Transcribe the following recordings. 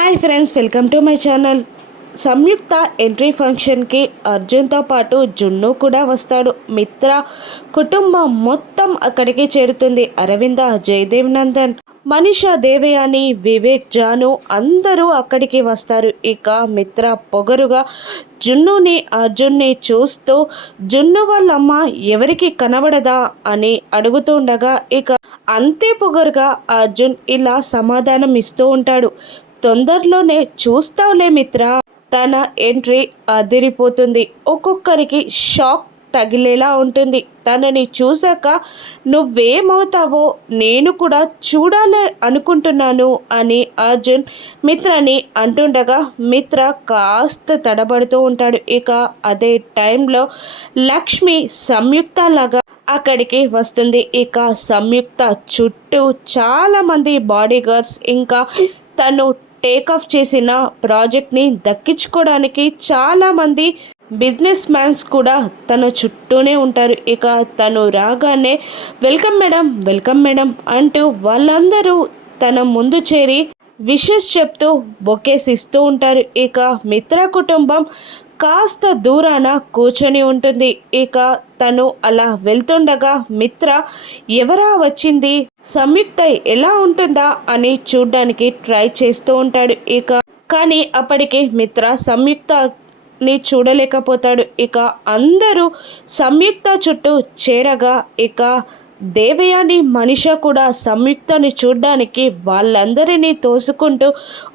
Hi friends, welcome to my channel. Samyuktha entry ఫంక్షన్కి అర్జున్తో పాటు జున్ను కూడా వస్తాడు. మిత్ర కుటుంబం మొత్తం అక్కడికి చేరుతుంది. అరవింద, జయదేవ్ నందన్, మనీషా, దేవయాని, వివేక్, జాను అందరూ అక్కడికి వస్తారు. ఇక మిత్ర పొగరుగా జున్నుని అర్జున్ని చూస్తూ జున్ను వాళ్ళమ్మ ఎవరికి కనబడదా అని అడుగుతుండగా ఇక అంతే పొగరుగా అర్జున్ ఇలా సమాధానం ఇస్తూ ఉంటాడు. తొందరలోనే చూస్తావులే మిత్ర. తన ఎంట్రీ అదిరిపోతుంది. ఒక్కొక్కరికి షాక్ తగిలేలా ఉంటుంది. తనని చూశాక నువ్వేమవుతావో నేను కూడా చూడాలి అనుకుంటున్నాను అని అర్జున్ మిత్రని అంటుండగా మిత్ర కాస్త తడబడుతూ ఉంటాడు. ఇక అదే టైంలో లక్ష్మి సంయుక్త లాగా అక్కడికి వస్తుంది. ఇక సంయుక్త చుట్టూ చాలామంది బాడీ గార్డ్స్, ఇంకా తను టేకాఫ్ చేసిన ప్రాజెక్ట్ని దక్కించుకోవడానికి చాలామంది బిజినెస్ మ్యాన్స్ కూడా తన చుట్టూనే ఉంటారు. ఇక తను రాగానే వెల్కమ్ మేడం, వెల్కమ్ మేడం అంటూ వాళ్ళందరూ తన ముందు చేరి విషెస్ చెప్తూ బొకేస్ ఇస్తూ ఉంటారు. ఇక మిత్ర కుటుంబం కాస్త దూరాన కూర్చొని ఉంటుంది. ఇక తను అలా వెళ్తుండగా మిత్ర ఎవరా వచ్చింది, సంయుక్త ఎలా ఉంటుందా అని చూడ్డానికి ట్రై చేస్తూ ఉంటాడు. ఇక కానీ అప్పటికే మిత్ర సంయుక్తని చూడలేకపోతాడు. ఇక అందరూ సంయుక్త చుట్టూ చేరగా ఇక దేవయాని, మనీషా కూడా సంయుక్తని చూడ్డానికి వాళ్ళందరినీ తోసుకుంటూ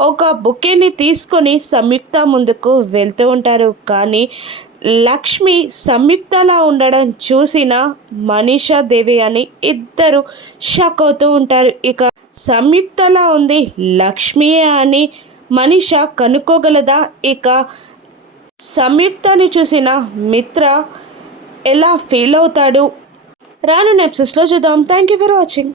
ఒక బుకేని తీసుకొని సంయుక్త ముందుకు వెళ్తూ ఉంటారు. కానీ లక్ష్మి సంయుక్తలా ఉండడం చూసిన మనీషా, దేవయాని ఇద్దరు షాక్ అవుతూ ఉంటారు. ఇక సంయుక్తలా ఉంది లక్ష్మియే అని మనీషా కనుక్కోగలదా? ఇక సంయుక్తని చూసిన మిత్ర ఎలా ఫీల్ అవుతాడు? రానున్న ఎపిసోడ్స్లో చూద్దాం. Thank you for watching.